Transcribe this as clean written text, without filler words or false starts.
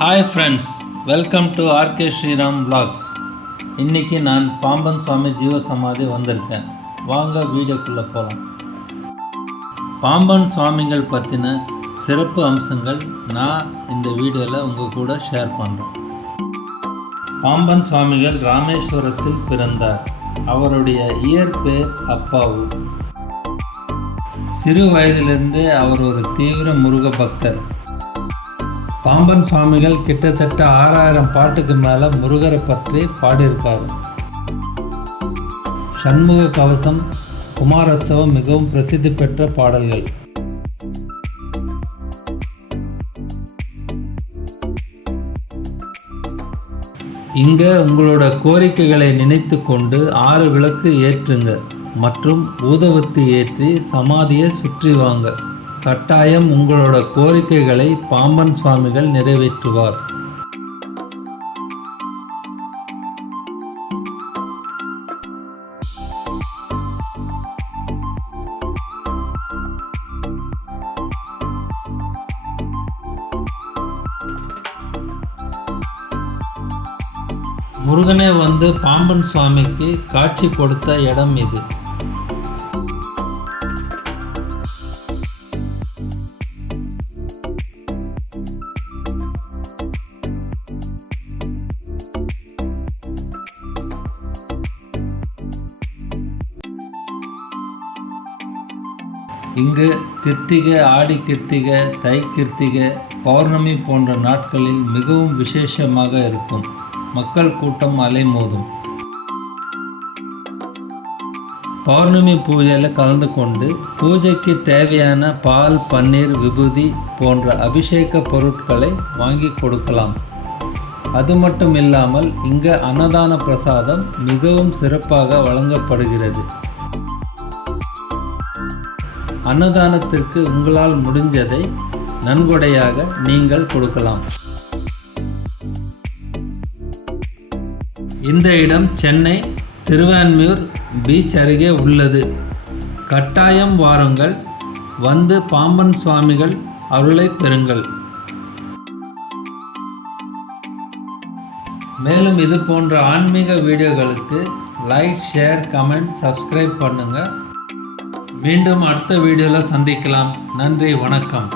Hi friends, welcome to RK Sriram vlogs. இன்றைக்கி நான் பாம்பன் சுவாமி ஜீவசமாதி வந்திருக்கேன். வாங்க வீடியோக்குள்ளே போகலாம். பாம்பன் சுவாமிகள் பற்றின சிறப்பு அம்சங்கள் நான் இந்த வீடியோவில் உங்கள் கூட ஷேர் பண்ணுறேன். பாம்பன் சுவாமிகள் ராமேஸ்வரத்தில் பிறந்தார். அவருடைய இயற்பெயர் அப்பாவு. சிறு வயதிலிருந்தே அவர் ஒரு தீவிர முருக பக்தர். பாம்பன் சுவாமிகள் கிட்டத்தட்ட 6000 பாட்டுக்கு மேலே முருகரை பற்றி பாடியிருக்கார். சண்முக கவசம், குமாரோத்சவம் மிகவும் பிரசித்தி பெற்ற பாடல்கள். இங்கே உங்களோட கோரிக்கைகளை நினைத்து கொண்டு 6 விளக்கு ஏற்றுங்க மற்றும் ஊதுவத்தி ஏற்றி சமாதியை சுற்றி வாங்க. கட்டாயம் உங்களோட கோரிக்கைகளை பாம்பன் சுவாமிகள் நிறைவேற்றுவார். முருகனே வந்து பாம்பன் சுவாமிக்கு காட்சி கொடுத்த இடம் இது. இங்கு கிருத்திகை, ஆடி கிருத்திகை, தை கிருத்திகை, பௌர்ணமி போன்ற நாட்களில் மிகவும் விசேஷமாக இருக்கும். மக்கள் கூட்டம் அலைமோதும். பௌர்ணமி பூஜையில் கலந்து கொண்டு பூஜைக்கு தேவையான பால், பன்னீர், விபூதி போன்ற அபிஷேக பொருட்களை வாங்கி கொடுக்கலாம். அது மட்டும் இல்லாமல் இங்கு அன்னதான பிரசாதம் மிகவும் சிறப்பாக வழங்கப்படுகிறது. அன்னதானத்திற்கு உங்களால் முடிஞ்சதை நன்கொடையாக நீங்கள் கொடுக்கலாம். இந்த இடம் சென்னை திருவான்மியூர் பீச் அருகே உள்ளது. கட்டாயம் வாருங்கள், வந்து பாம்பன் சுவாமிகள் அருளை பெறுங்கள். மேலும் இது போன்ற ஆன்மீக வீடியோகளுக்கு லைக், ஷேர், கமெண்ட், சப்ஸ்கிரைப் பண்ணுங்கள். மீண்டும் அடுத்த வீடியோவில் சந்திக்கலாம். நன்றி, வணக்கம்.